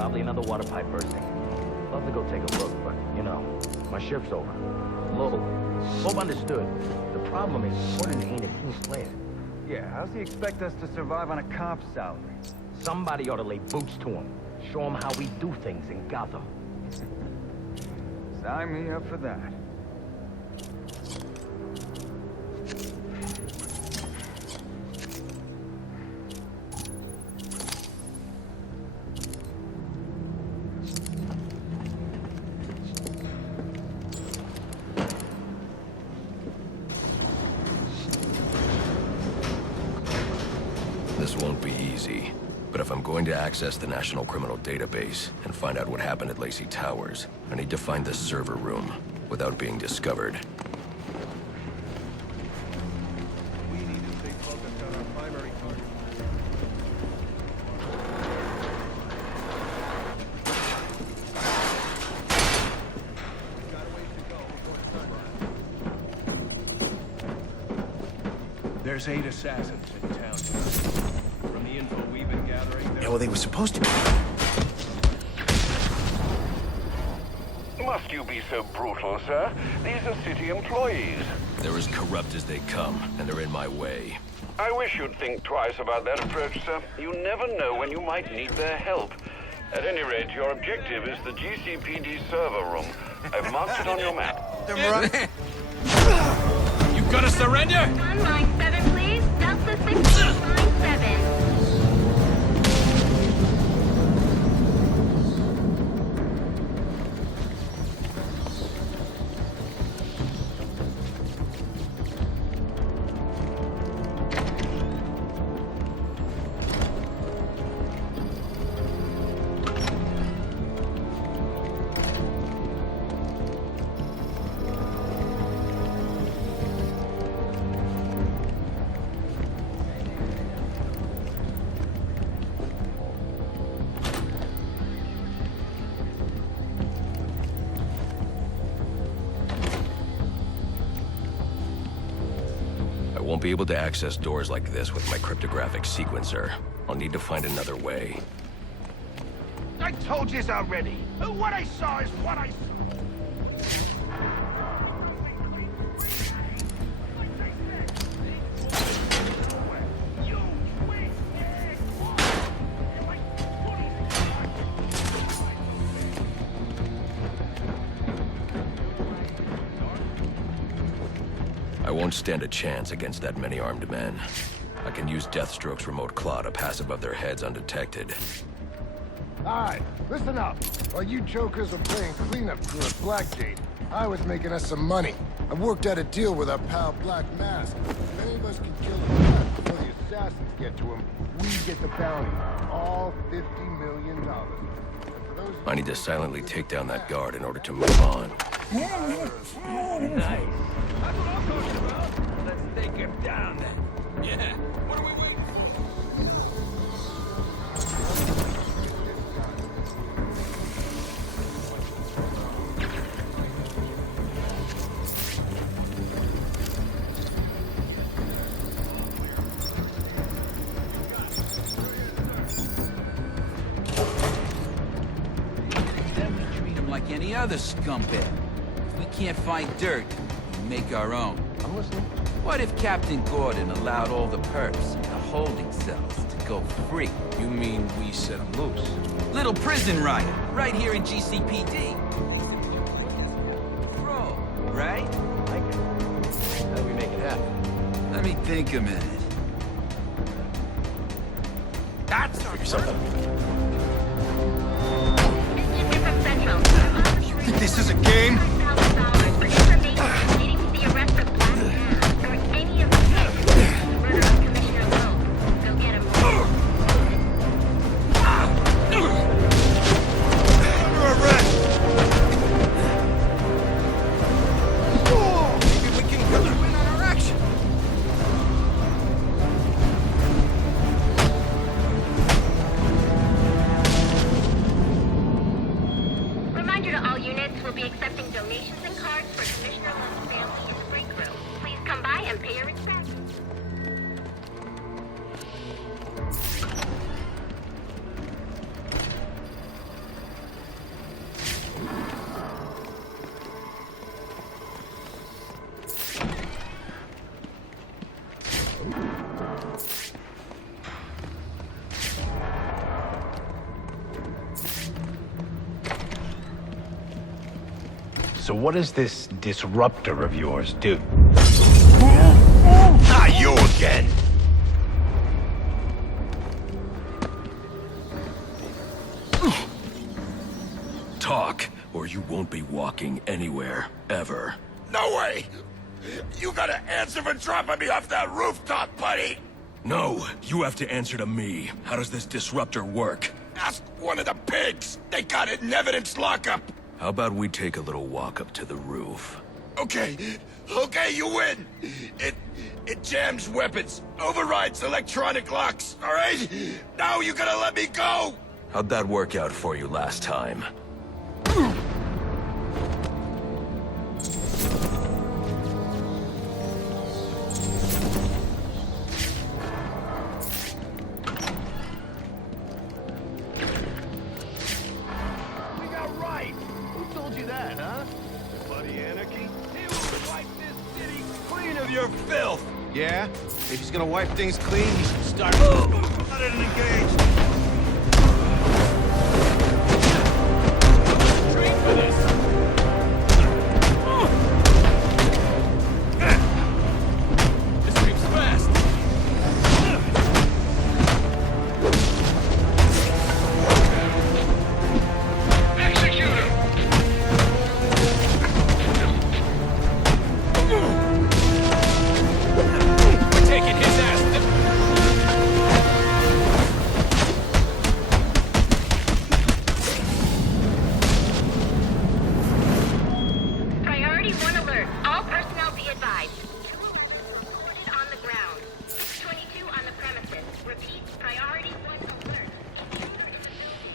Probably another water pipe bursting. Love to go take a look, but, you know, my shift's over. Low. Hope understood. The problem is, Gordon ain't a team player. Yeah, how's he expect us to survive on a cop's salary? Somebody ought to lay boots to him. Show him how we do things in Gotham. Sign me up for that. This won't be easy, but if I'm going to access the National Criminal Database and find out what happened at Lacey Towers, I need to find the server room without being discovered. We need to stay focused on our primary target. We've got a ways to go before sunrise. There's 8 assassins in town. From the info we've been gathering, Yeah, well, they were supposed to be. Must you be so brutal, sir? These are city employees. They're as corrupt as they come, and they're in my way. I wish you'd think twice about that approach, sir. You never know when you might need their help. At any rate, your objective is the GCPD server room. I've marked it on your map. You gonna surrender? 197, please. Delta 697. I won't be able to access doors like this with my cryptographic sequencer. I'll need to find another way. I told yous already. What I saw is what I saw. I won't stand a chance against that many armed men. I can use Deathstroke's remote claw to pass above their heads undetected. Alright, listen up. While you jokers were playing cleanup crew at Blackgate, I was making us some money. I worked out a deal with our pal Black Mask. If any of us can kill the guy before the assassins get to him, we get the bounty. All $50 million. And for those I need to silently take down that guard in order to move on. Nice. That's what I'm talking about. Let's take him down then. Yeah. What are we waiting Then we treat him like any other scumbag. If we can't find dirt, we make our own. I'm listening. What if Captain Gordon allowed all the perps in the holding cells to go free? You mean we set them loose? Little prison riot, right here in GCPD. Bro, right? Like it. How do we make it happen? Let me think a minute. That's Figure something. Mr. from Central. You think this is a game? $5,000 for information leading to the arrest of Black Mask or any of the hits. The murder of Commissioner Lowe. Go get him. Under arrest! Maybe we can cut you in on our action. Reminder to all units, we'll be accepting donations and cards for Commissioner Lowe's family in the break room. Please come by and pay your respects. So what does this disruptor of yours do? Ah, you again! Talk, or you won't be walking anywhere, ever. No way! You gotta answer for dropping me off that rooftop, buddy! No, you have to answer to me. How does this disruptor work? Ask one of the pigs! They got it in evidence lockup! How about we take a little walk up to the roof? Okay, you win! It jams weapons, overrides electronic locks, alright? Now you gotta let me go! How'd that work out for you last time? We got right! Who told you that, huh? Bloody anarchy? He will wipe this city clean of your filth! Yeah? If he's gonna wipe things clean, he should start... Let it engage! Train for this! This creeps fast! Execute him! We're taking his ass! Priority 1 alert. All personnel be advised. 2 alerts reported on the ground. 622 on the premises. Repeat, priority 1 alert. User in the building.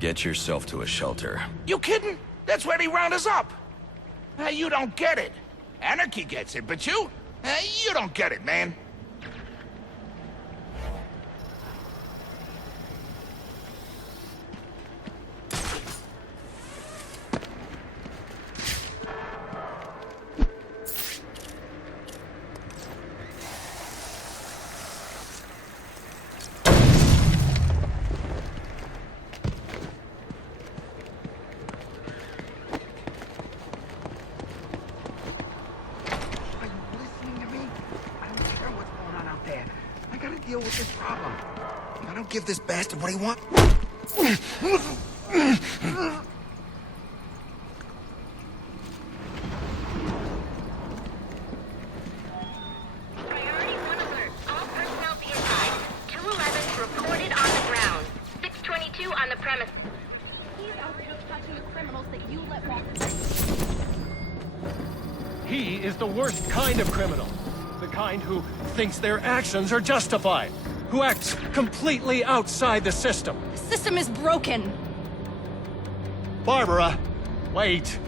Get yourself to a shelter. You kidding? That's where he round us up! You don't get it. Anarchy gets it, but you don't get it, man. Are you listening to me? I don't care what's going on out there. I gotta deal with this problem. I don't give this bastard what he wants. Priority 1 alert. All personnel be advised. 211 reported on the ground. 622 on the premises. He's out there touching the criminals that you let walk. He is the worst kind of criminal. The kind who thinks their actions are justified. Who acts completely outside the system. The system is broken. Barbara, wait.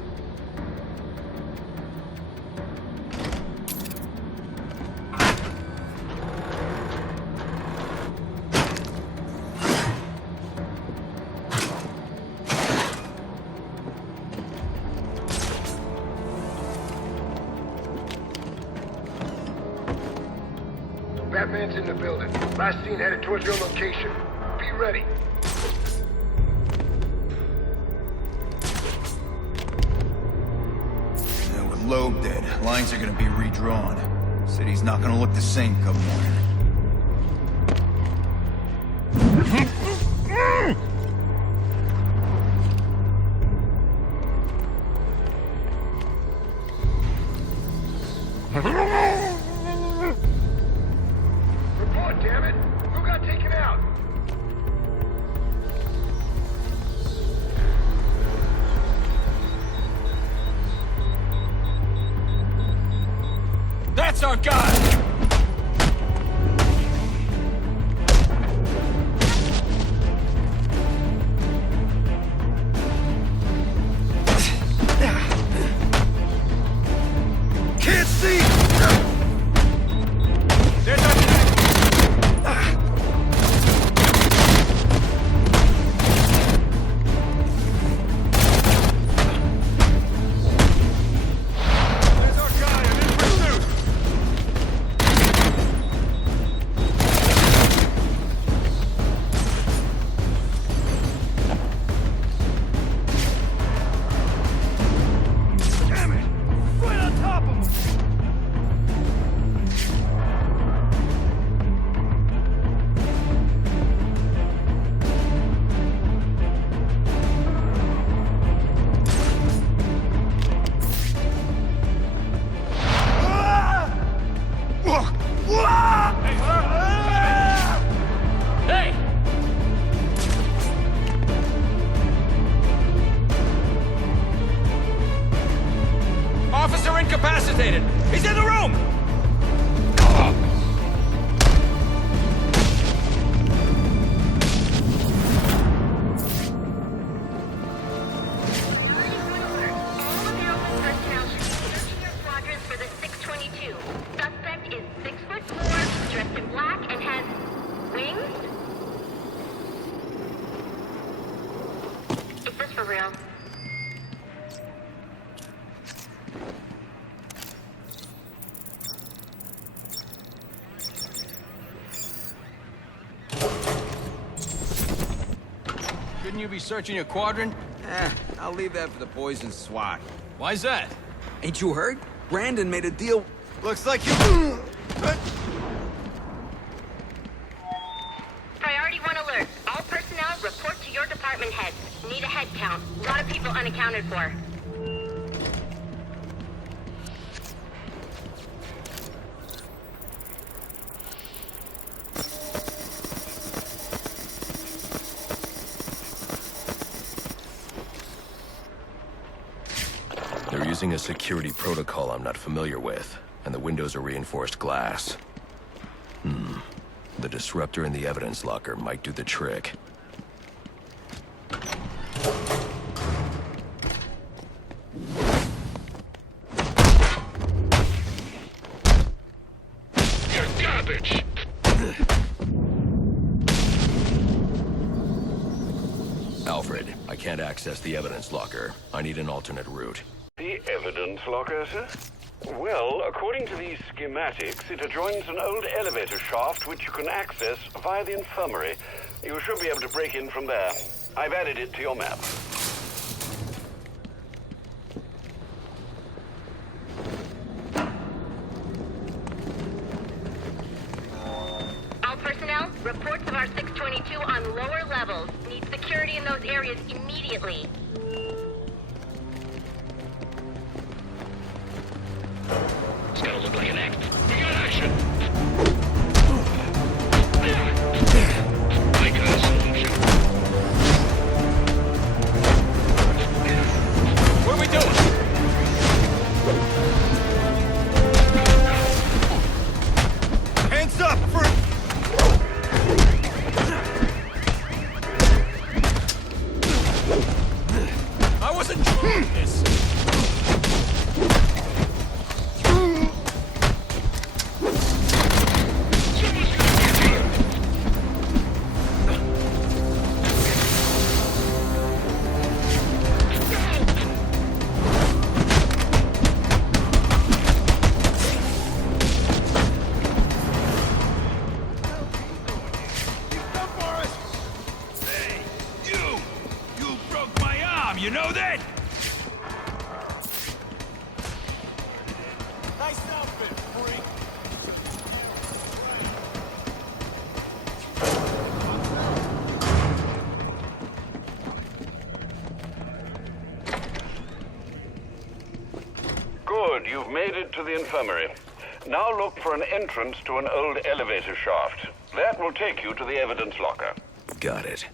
Batman's in the building. Last seen headed towards your location. Be ready. And with Loeb dead, lines are gonna be redrawn. City's not gonna look the same come morning. Report, damn it! Who got taken out? That's our guy! incapacitated! He's in the room! All available personnel should be searching your quadrants for the 622. Suspect is 6'4", dressed in black, and has wings? Is this for real? Shouldn't you be searching your quadrant? I'll leave that for the poison SWAT. Why's that? Ain't you heard? Brandon made a deal. Looks like you... Priority 1 alert. All personnel report to your department heads. Need a head count. A lot of people unaccounted for. They're using a security protocol I'm not familiar with, and the windows are reinforced glass. The disruptor in the evidence locker might do the trick. You're garbage! Alfred, I can't access the evidence locker. I need an alternate route. The evidence locker, sir? Well, according to these schematics, it adjoins an old elevator shaft which you can access via the infirmary. You should be able to break in from there. I've added it to your map. All personnel, reports of our 622 on lower levels. Need security in those areas immediately. It's gonna look like an act. We got action! I got a solution. What are we doing? Hands up for... I wasn't doing this. You broke my arm, you know that? Nice outfit, freak. Good, you've made it to the infirmary. Now look for an entrance to an old elevator shaft. That will take you to the evidence locker. Got it.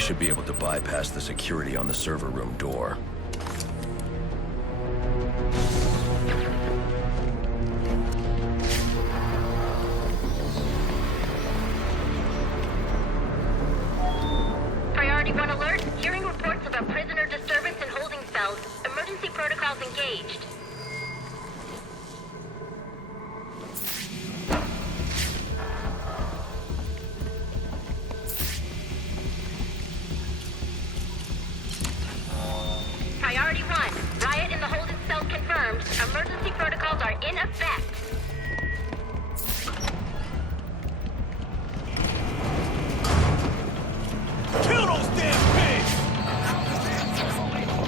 should be able to bypass the security on the server room door. Priority 1 alert. Hearing reports of a prisoner disturbance in holding cells. Emergency protocols engaged. Priority 1. Riot in the holding cell confirmed. Emergency protocols are in effect. Kill those damn pigs!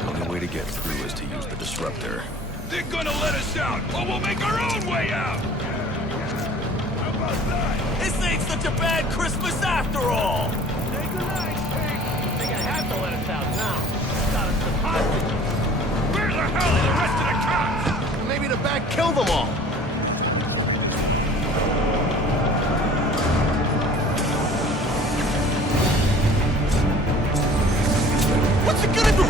The only way to get through is to use the disruptor. They're gonna let us out, or we'll make our own way out! How about that? This ain't such a bad Christmas after all! Say goodnight, Pig. They're gonna have to let us out now. Got us some hostages. Where the hell are the rest of the cops? Maybe the bat killed them all. What's it gonna do?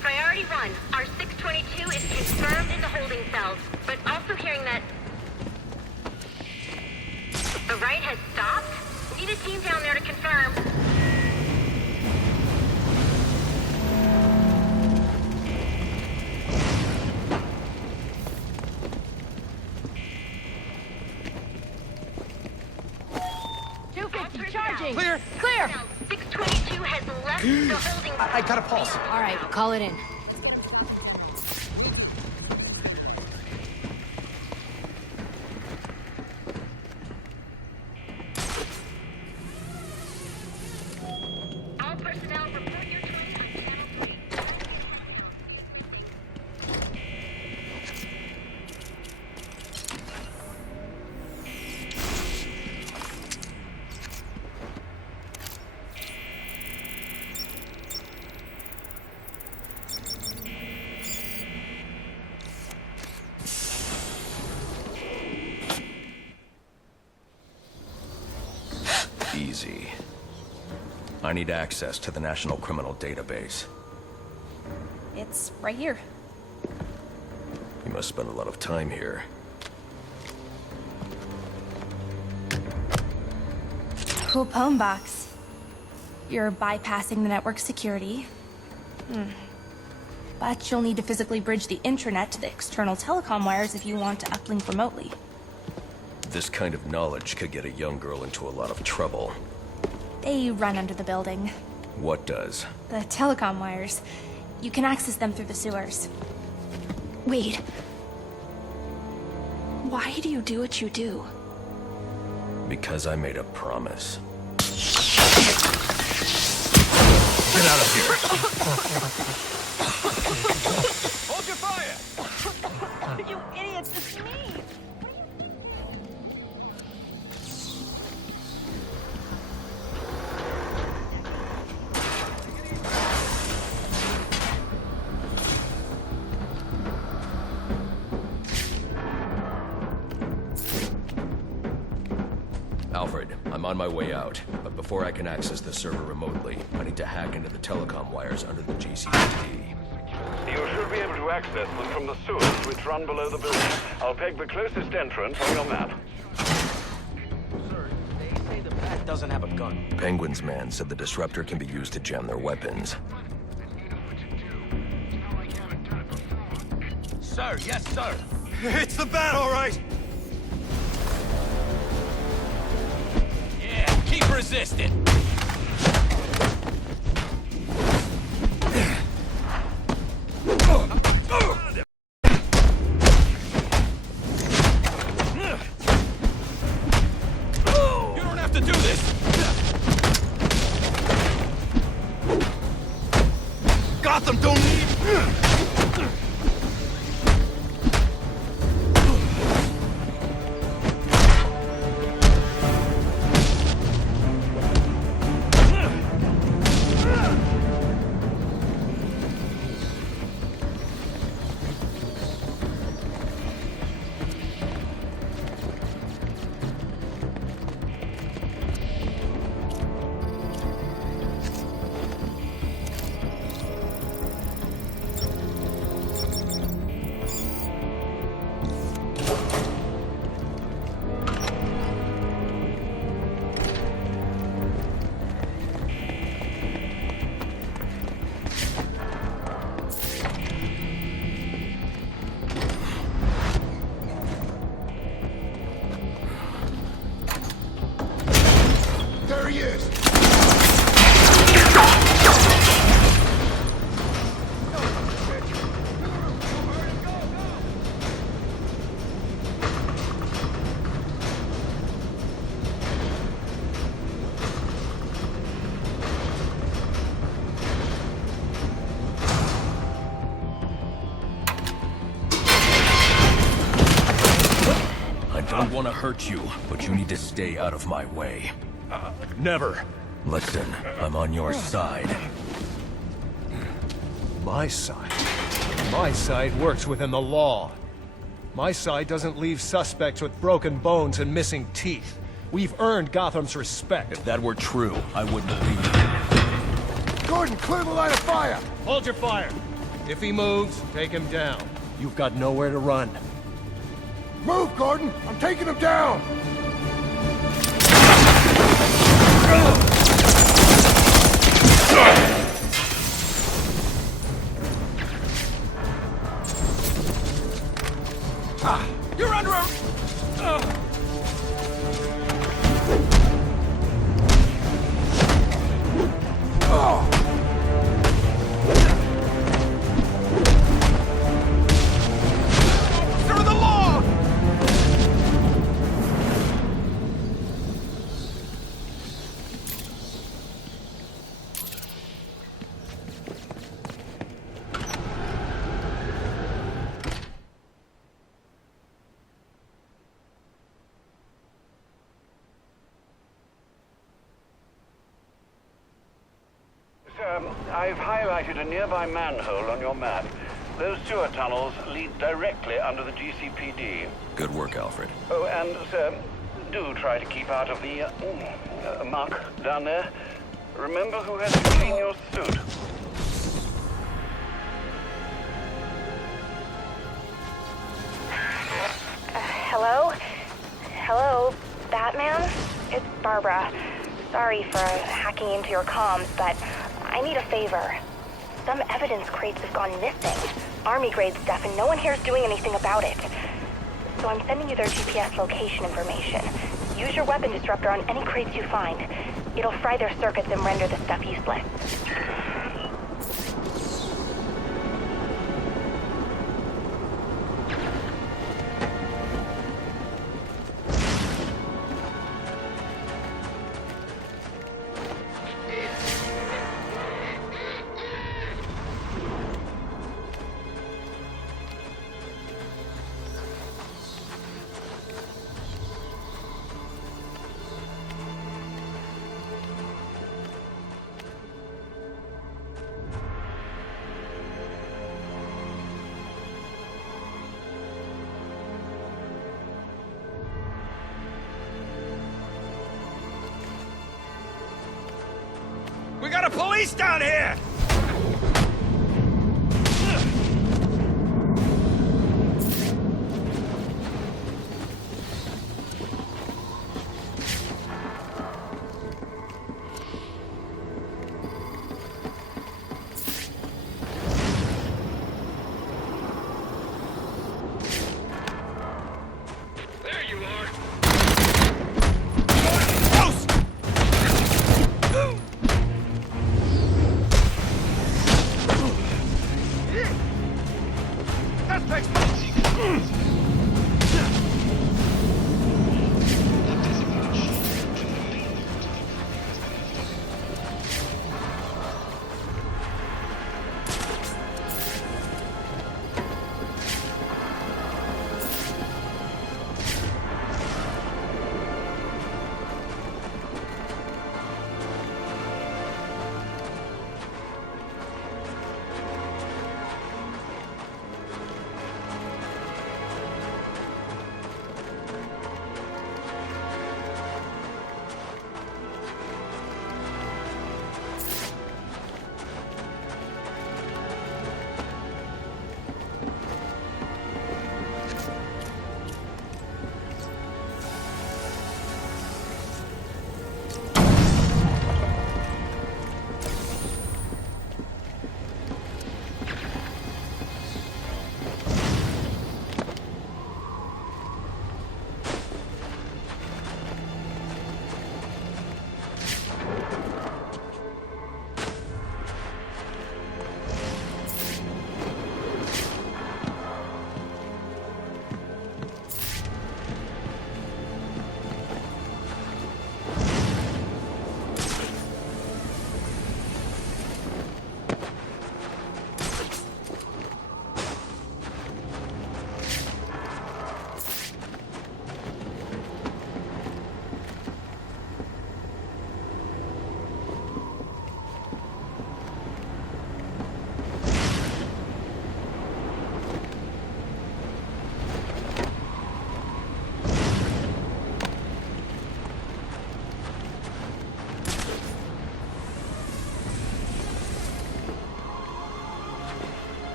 Priority 1. Our 622 is confirmed in the holding cells, but also hearing that the riot has stopped? Need a team down there to confirm. Charging! Clear! Clear! 622 has left the holding cells. I got a pulse. All right, call it in. All personnel report your choice on channel 3. Easy. I need access to the National Criminal Database. It's right here. You must spend a lot of time here. Cool poem box. You're bypassing the network security. But you'll need to physically bridge the intranet to the external telecom wires if you want to uplink remotely. This kind of knowledge could get a young girl into a lot of trouble. They run under the building. What does? The telecom wires. You can access them through the sewers. Wait. Why do you do what you do? Because I made a promise. Get out of here! Hold your fire! You idiots, it's me! Alfred, I'm on my way out, but before I can access the server remotely, I need to hack into the telecom wires under the GCPD. You should be able to access them from the sewers which run below the building. I'll peg the closest entrance on your map. Sir, they say the bat doesn't have a gun. Penguin's man said the disruptor can be used to jam their weapons. Sir, yes, sir. It's the bat, all right! Yeah, keep resisting. You don't have to do this. Gotham don't need... There he is! I don't want to hurt you, but you need to stay out of my way. Never. Listen, I'm on your side. My side? My side works within the law. My side doesn't leave suspects with broken bones and missing teeth. We've earned Gotham's respect. If that were true, I wouldn't leave you. Gordon, clear the line of fire! Hold your fire. If he moves, take him down. You've got nowhere to run. Move, Gordon! I'm taking him down! You're under a... Through the law! I've highlighted a nearby manhole on your map. Those sewer tunnels lead directly under the GCPD. Good work, Alfred. Oh, and, sir, do try to keep out of the muck down there. Remember who has to clean your suit. Hello? Hello, Batman? It's Barbara. Sorry for hacking into your comms, but I need a favor. Some evidence crates have gone missing. Army-grade stuff, and no one here is doing anything about it. So I'm sending you their GPS location information. Use your weapon disruptor on any crates you find. It'll fry their circuits and render the stuff useless. of police down here!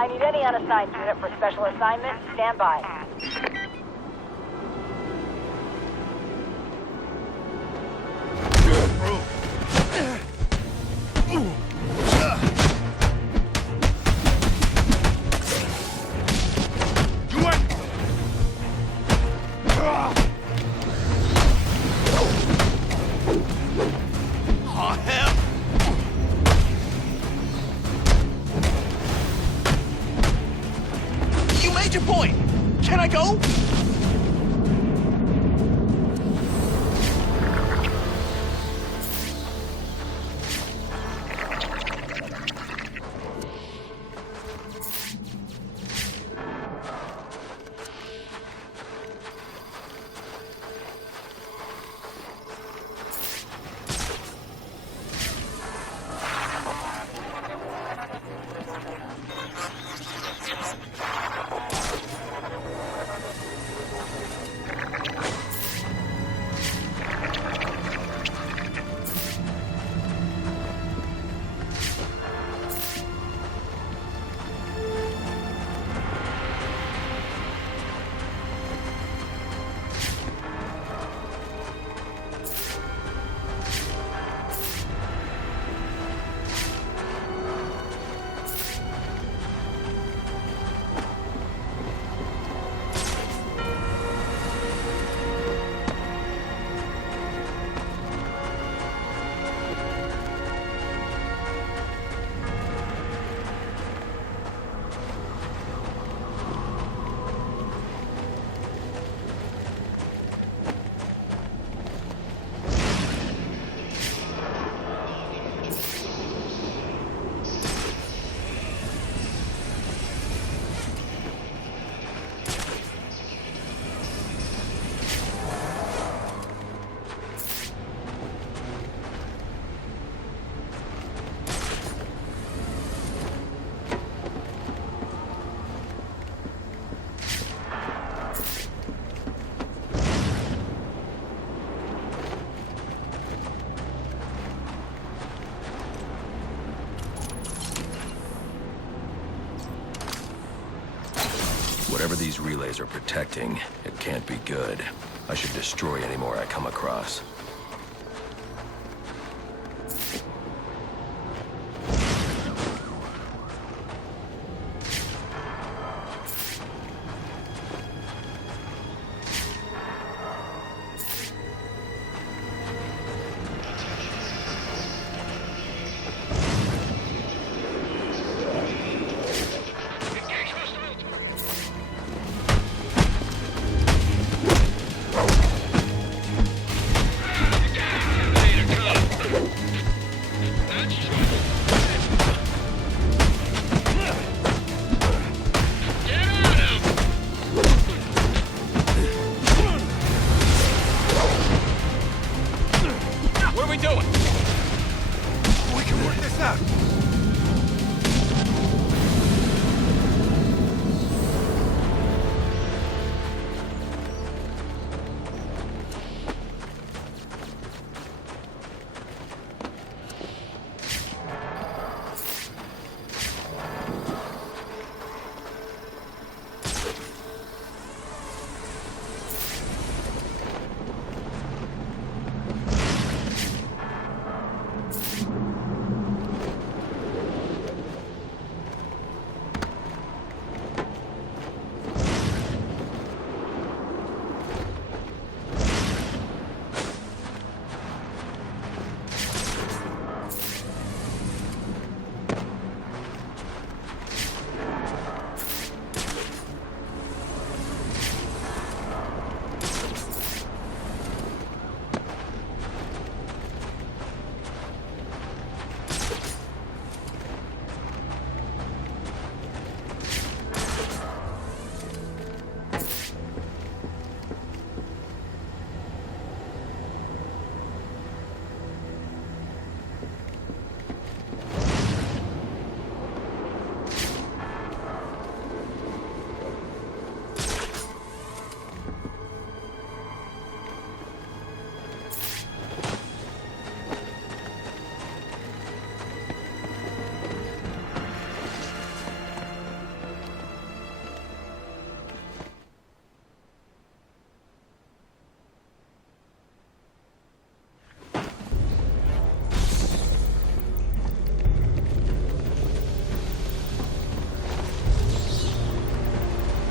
I need any unassigned unit for special assignment. Stand by. Your point. Can I go? Whatever these relays are protecting, it can't be good. I should destroy any more I come across.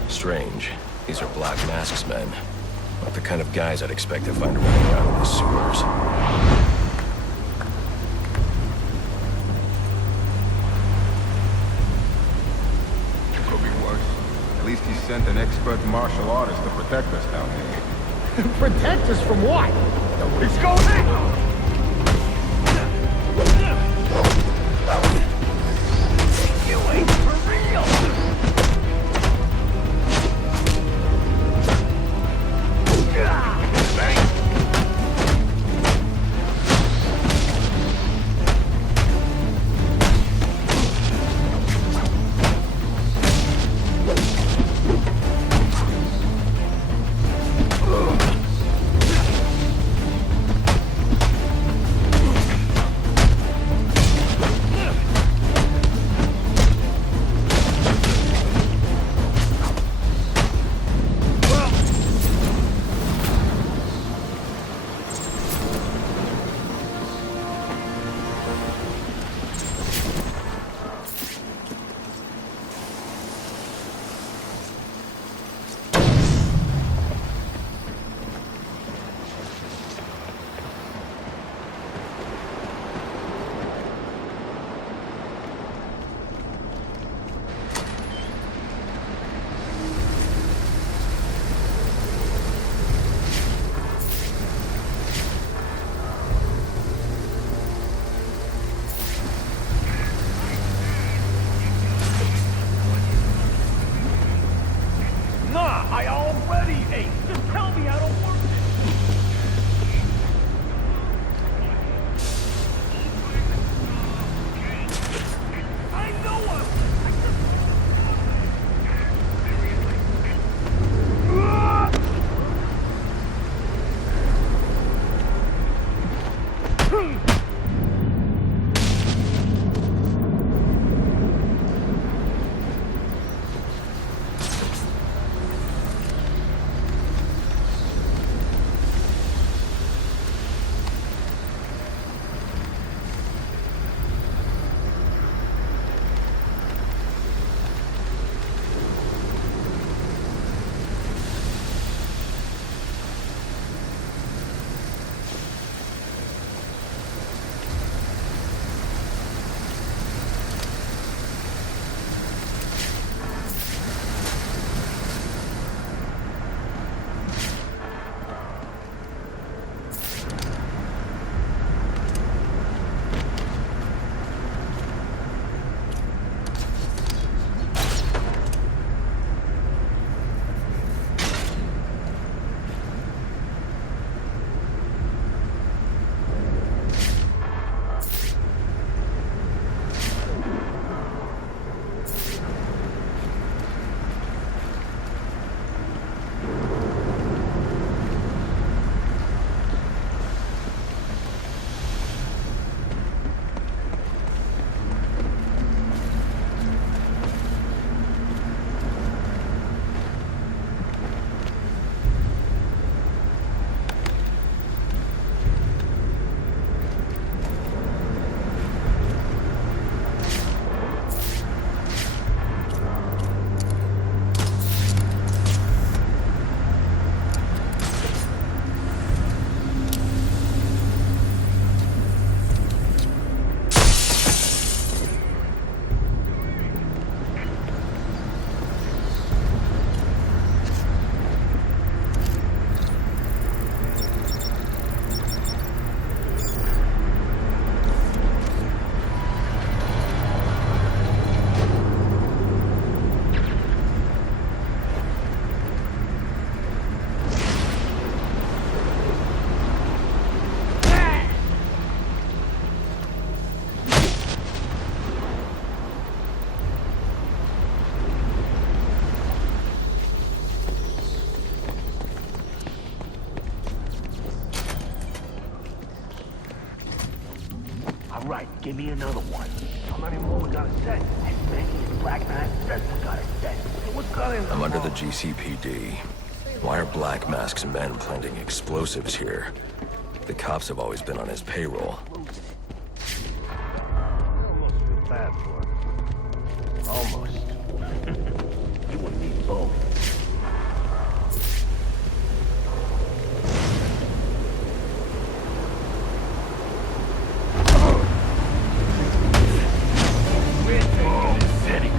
Strange. These are Black Mask's men. Not the kind of guys I'd expect to find running around in the sewers. Could be worse. At least he sent an expert martial artist to protect us down here. Protect us from what? It's going in! You ain't for real! right. Give me another one. How many more we gotta set? As many as Black Mask says we gotta set. So what's going on? I'm under the GCPD. Why are Black Mask's men planting explosives here? The cops have always been on his payroll. Almost feel bad for it. Almost. You and me both. We're taking this city.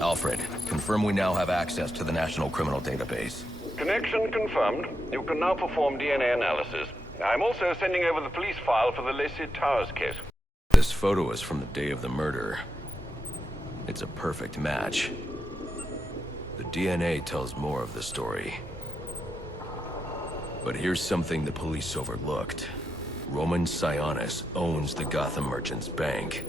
Alfred, confirm we now have access to the National Criminal Database. Connection confirmed. You can now perform DNA analysis. I'm also sending over the police file for the Lacey Towers case. This photo is from the day of the murder. It's a perfect match. The DNA tells more of the story. But here's something the police overlooked. Roman Sionis owns the Gotham Merchants Bank.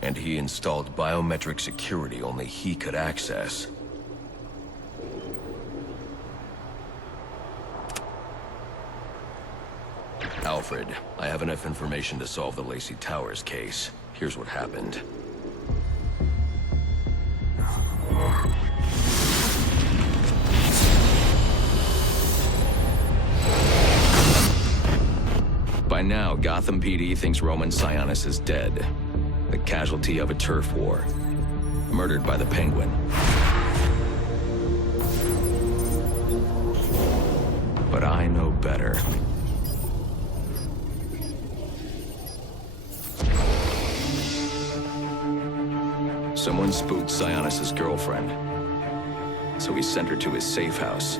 And he installed biometric security only he could access. Alfred, I have enough information to solve the Lacey Towers case. Here's what happened. By now, Gotham PD thinks Roman Sionis is dead. The casualty of a turf war. Murdered by the Penguin. But I know better. Someone spooked Sionis' girlfriend. So he sent her to his safe house.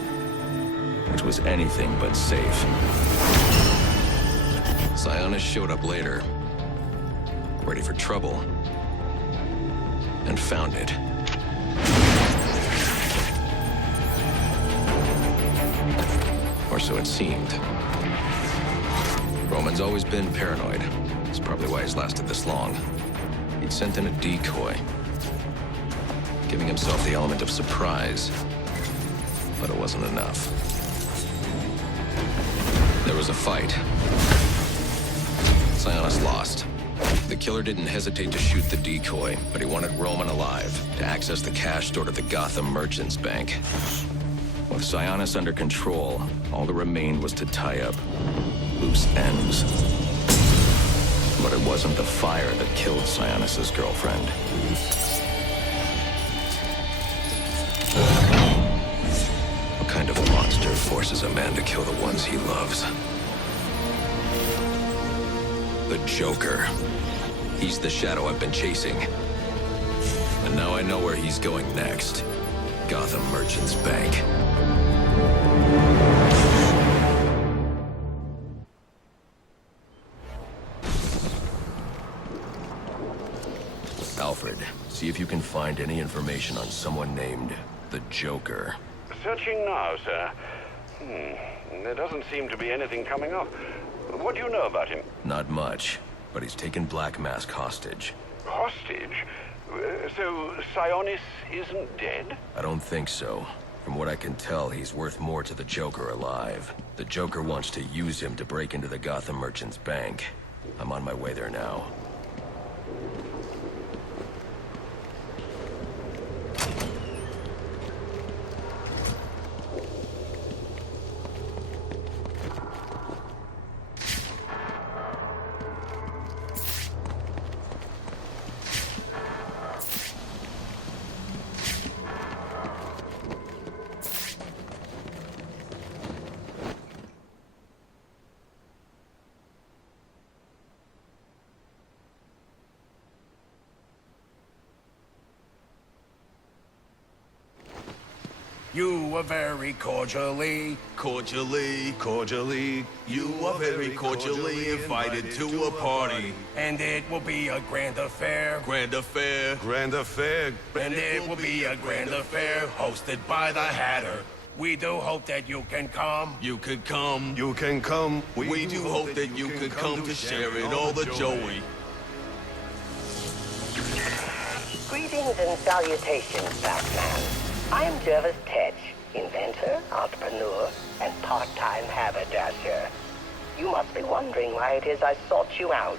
Which was anything but safe. Sionis showed up later. Ready for trouble. And found it. Or so it seemed. Roman's always been paranoid. That's probably why he's lasted this long. He'd sent in a decoy. Giving himself the element of surprise. But it wasn't enough. There was a fight. Sionis lost. The killer didn't hesitate to shoot the decoy, but he wanted Roman alive to access the cash stored at the Gotham Merchants Bank. With Sionis under control, all that remained was to tie up loose ends. But it wasn't the fire that killed Sionis' girlfriend. What kind of monster forces a man to kill the ones he loves? The Joker. He's the shadow I've been chasing. And now I know where he's going next. Gotham Merchants Bank. Alfred, see if you can find any information on someone named the Joker. Searching now, sir. There doesn't seem to be anything coming up. What do you know about him? Not much, but he's taken Black Mask hostage. Hostage? So Sionis isn't dead? I don't think so. From what I can tell, he's worth more to the Joker alive. The Joker wants to use him to break into the Gotham Merchants Bank. I'm on my way there now. You are very cordially, you are very cordially invited to a party. and it will be a grand affair. Grand affair. And it will be a grand affair hosted by the Hatter. We do hope that you can come. You can come. We do hope that you can come to share in all the joy. Greetings and salutations, Batman. I'm Jervis Tetch, inventor, entrepreneur, and part-time haberdasher. You must be wondering why it is I sought you out.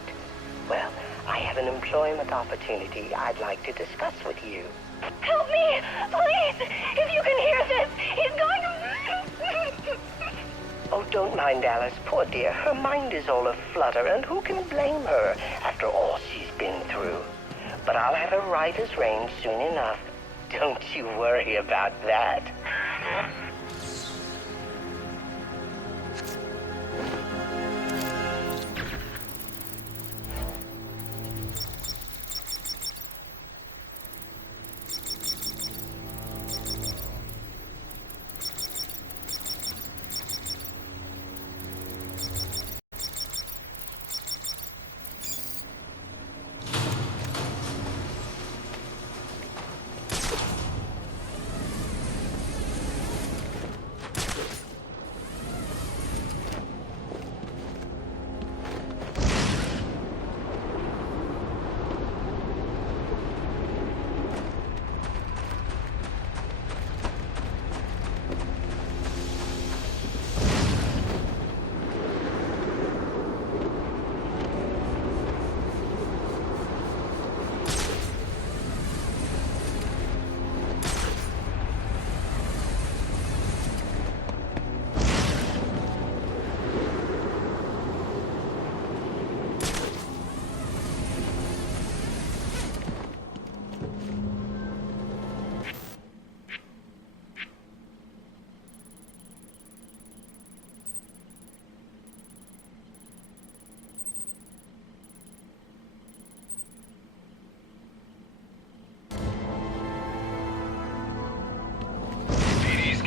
Well, I have an employment opportunity I'd like to discuss with you. Help me! Please! If you can hear this, he's going to... Oh, don't mind Alice, poor dear. Her mind is all aflutter, and who can blame her after all she's been through? But I'll have her right as rain soon enough. Don't you worry about that.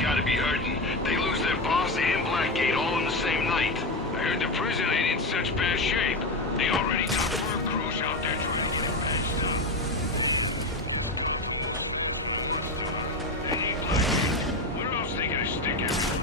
Gotta be hurting. They lose their boss and Blackgate all in the same night. I heard the prison ain't in such bad shape. They already got fur crews out there trying to get it patched up. They need Blackgate. Where else they gonna stick everything?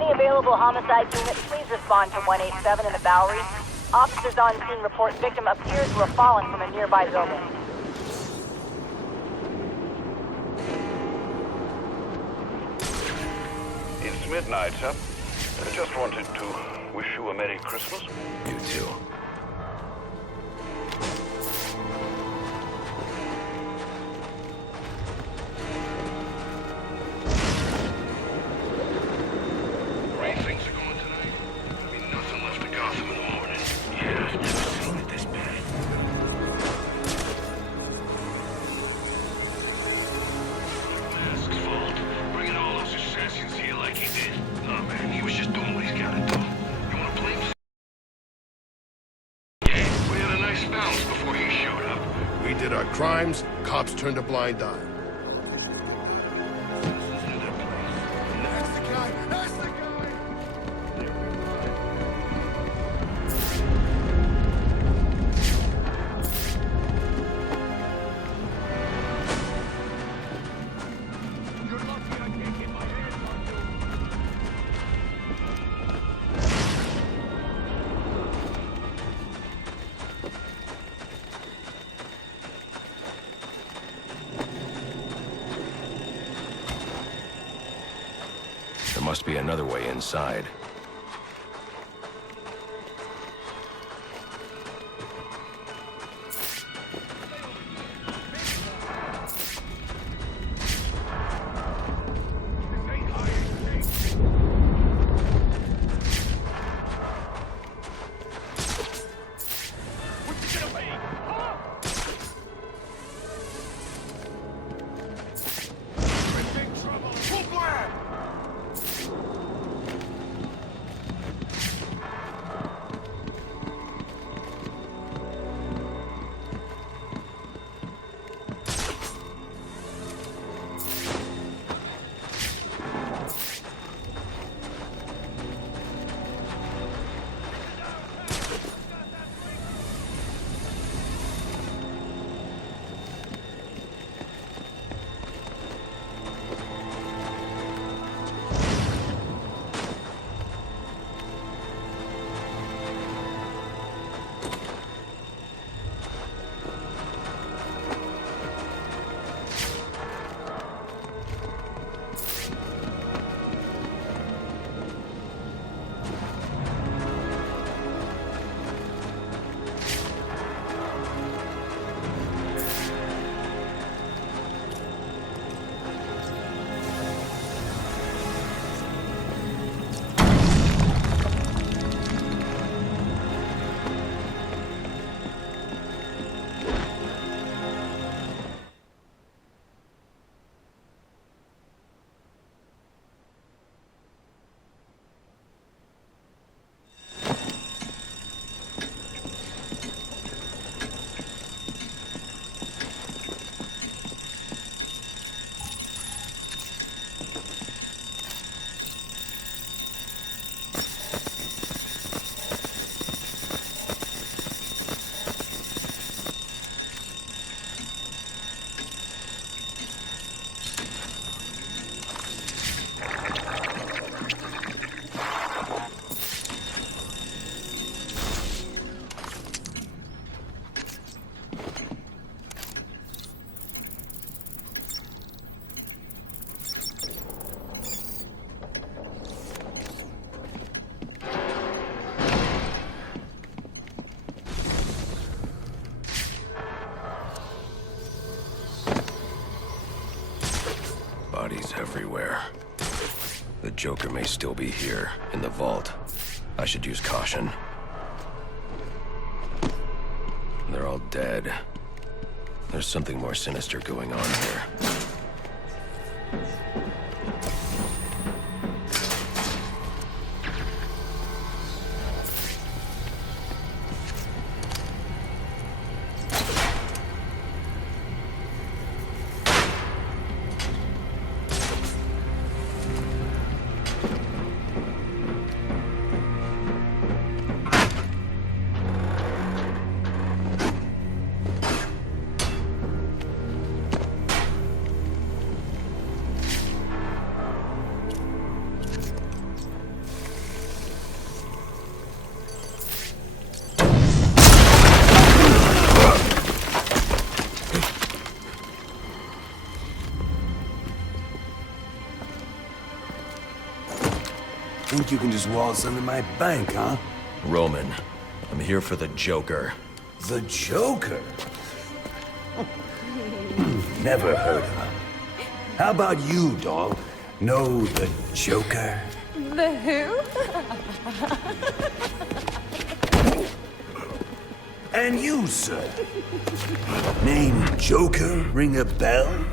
Any available homicide units, please respond to 187 in the Bowery. Officers on scene report victim appears to have fallen from a nearby building. It's midnight, sir. I just wanted to wish you a Merry Christmas. You too. Way things are going tonight. There'll be nothing left of Gotham in the morning. Yeah, I've never seen it this bad. Mask's fault. Bringing all those assassins here like he did. Oh man, he was just doing what he's gotta do. You wanna blame? Yeah, we had a nice bounce before he showed up. We did our crimes, cops turned a blind eye. That's the guy! That's the guy! You're lucky I can't get my hands on you. There must be another way inside. Bodies everywhere. The Joker may still be here, in the vault. I should use caution. They're all dead. There's something more sinister going on here. Think you can just waltz into my bank, huh? Roman, I'm here for the Joker. The Joker? Never heard of him. How about you, dog? Know the Joker? The who? And you, sir? Name Joker ring a bell?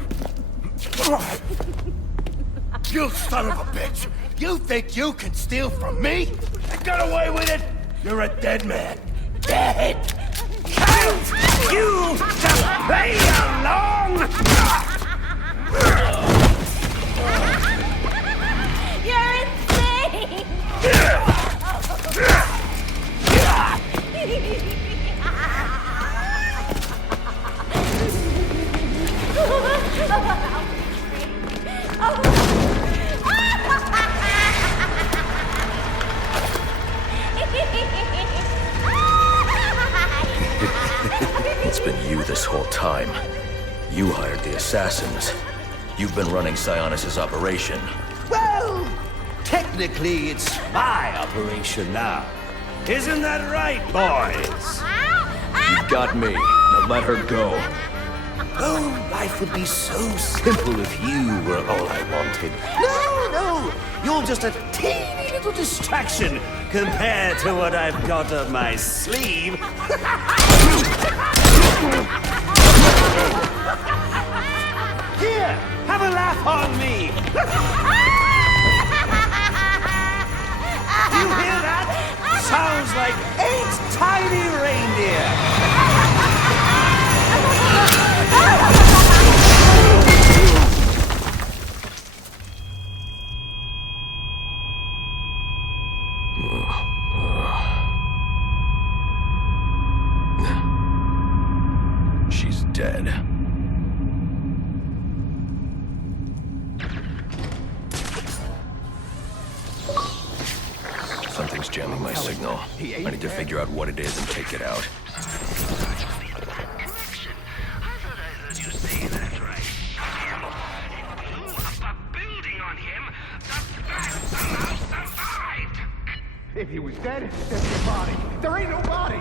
You son of a bitch! You think you can steal from me? You got away with it? You're a dead man. Dead! Can't you just play along? You're insane! It's been you this whole time. You hired the assassins. You've been running Sionis' operation. Well, technically it's my operation now. Isn't that right, boys? You've got me. Now let her go. Oh, life would be so simple if you were all I wanted. No, you're just a teeny little distraction compared to what I've got up my sleeve. Here, have a laugh on me. Do you hear that? Sounds like 8 tiny reindeer. She's dead. Something's jamming my signal. I need to figure out what it is and take it out. If he was dead, there's no body. There ain't no body.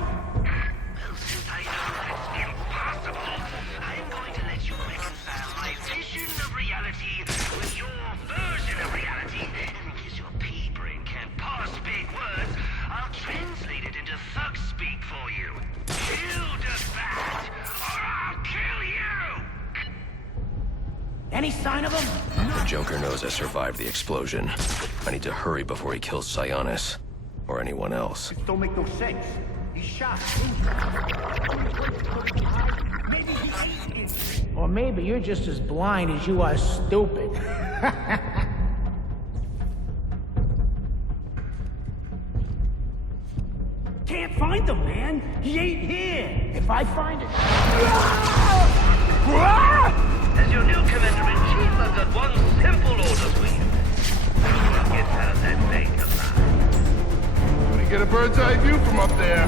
Since I know it's impossible, I'm going to let you reconcile my vision of reality with your version of reality. And because your pea brain can't parse big words, I'll translate it into thug speak for you. Kill the bat, or I'll kill you! Any sign of him? The Joker knows I survived the explosion. I need to hurry before he kills Sionis. Or anyone else. It don't make no sense. He's shot. Maybe he ate it. Or maybe you're just as blind as you are stupid. Can't find him, man. He ain't here. If I find it... As your new Commander-in-Chief, I've got one simple order for you. Get out of that bank alive. Get a bird's eye view from up there.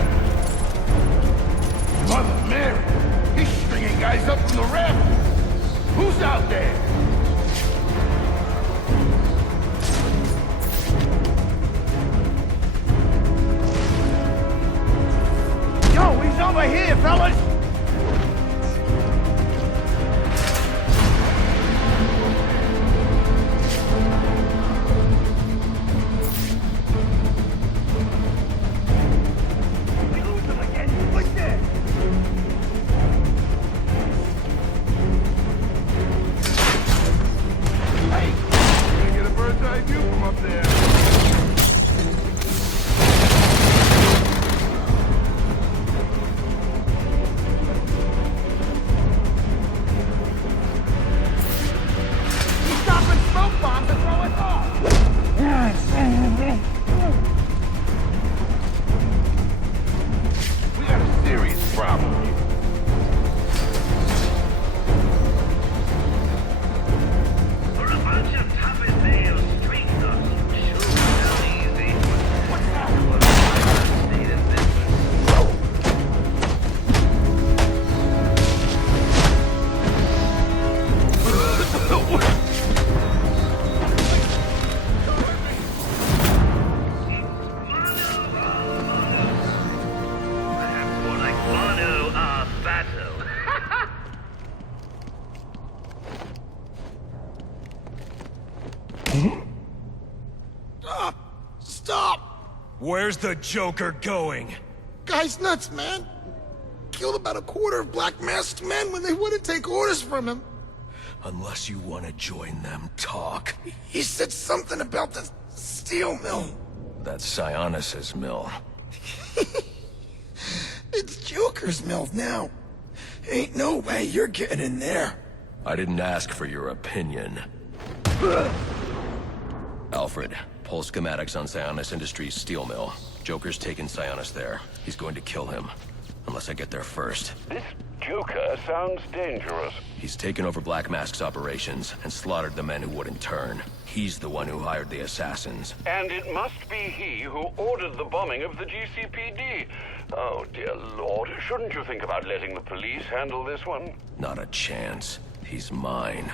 Mother Mary, he's stringing guys up from the raft. Who's out there? Yo, he's over here, fellas! Where's the Joker going? Guy's nuts, man. Killed about a quarter of Black Mask's men when they wouldn't take orders from him. Unless you want to join them, talk. He said something about the steel mill. That's Sionis's mill. It's Joker's mill now. Ain't no way you're getting in there. I didn't ask for your opinion. Alfred, pull schematics on Sionis Industries' steel mill. Joker's taken Sionis there. He's going to kill him. Unless I get there first. This Joker sounds dangerous. He's taken over Black Mask's operations and slaughtered the men who wouldn't turn. He's the one who hired the assassins. And it must be he who ordered the bombing of the GCPD. Oh, dear Lord. Shouldn't you think about letting the police handle this one? Not a chance. He's mine.